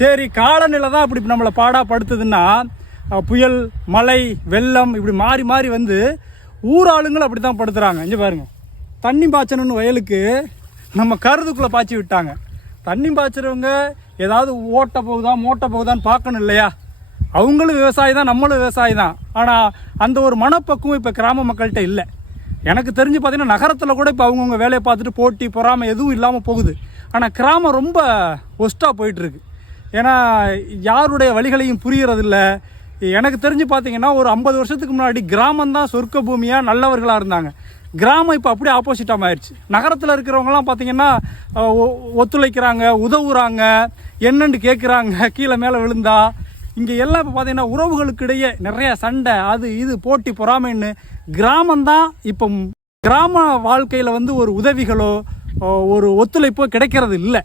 சரி காலநிலை தான் இப்படி நம்மளை பாடாப்படுத்துதுன்னா படுத்துதுன்னா புயல் மழை வெள்ளம் இப்படி மாறி மாறி வந்து ஊர் ஆளுங்களும் அப்படி தான் படுத்துகிறாங்க இங்கே பாருங்கள் தண்ணி பாய்ச்சணும்னு வயலுக்கு நம்ம கருதுக்குள்ளே பாய்ச்சி விட்டாங்க. தண்ணி பாய்ச்சுறவங்க ஏதாவது ஓட்ட போகுதா மோட்டை போகுதான்னு பார்க்கணும் இல்லையா? அவங்களும் விவசாயி தான் நம்மளும் விவசாயி தான். ஆனால் அந்த ஒரு மனப்பக்குவம் இப்போ கிராம மக்கள்கிட்ட இல்லை. எனக்கு தெரிஞ்சு பார்த்தீங்கன்னா நகரத்தில் கூட இப்போ அவங்கவுங்க வேலையை பார்த்துட்டு போட்டி பொறாமை எதுவும் இல்லாமல் போகுது. ஆனால் கிராமம் ரொம்ப ஒஸ்ட்டாக போயிட்டுருக்கு ஏன்னா யாருடைய வழிகளையும் புரியறதில்ல எனக்கு தெரிஞ்சு பார்த்தீங்கன்னா ஒரு ஐம்பது வருஷத்துக்கு முன்னாடி கிராமம் தான் சொர்க்க பூமியாக நல்லவர்களாக இருந்தாங்க. கிராமம் இப்போ அப்படியே ஆப்போசிட்டாக ஆயிடுச்சு நகரத்தில் இருக்கிறவங்கலாம் பார்த்தீங்கன்னா ஒத்துழைக்கிறாங்க உதவுறாங்க என்னென்னு கேட்குறாங்க கீழே மேலே விழுந்தா. இங்கே எல்லாம் இப்போ பார்த்தீங்கன்னா உறவுகளுக்கு இடையே நிறைய சண்டை அது இது போட்டி பொறாமைன்னு கிராமம்தான் இப்போ கிராம வாழ்க்கையில் வந்து ஒரு உதவிகளோ ஒரு ஒத்துழைப்போ கிடைக்கிறது இல்லை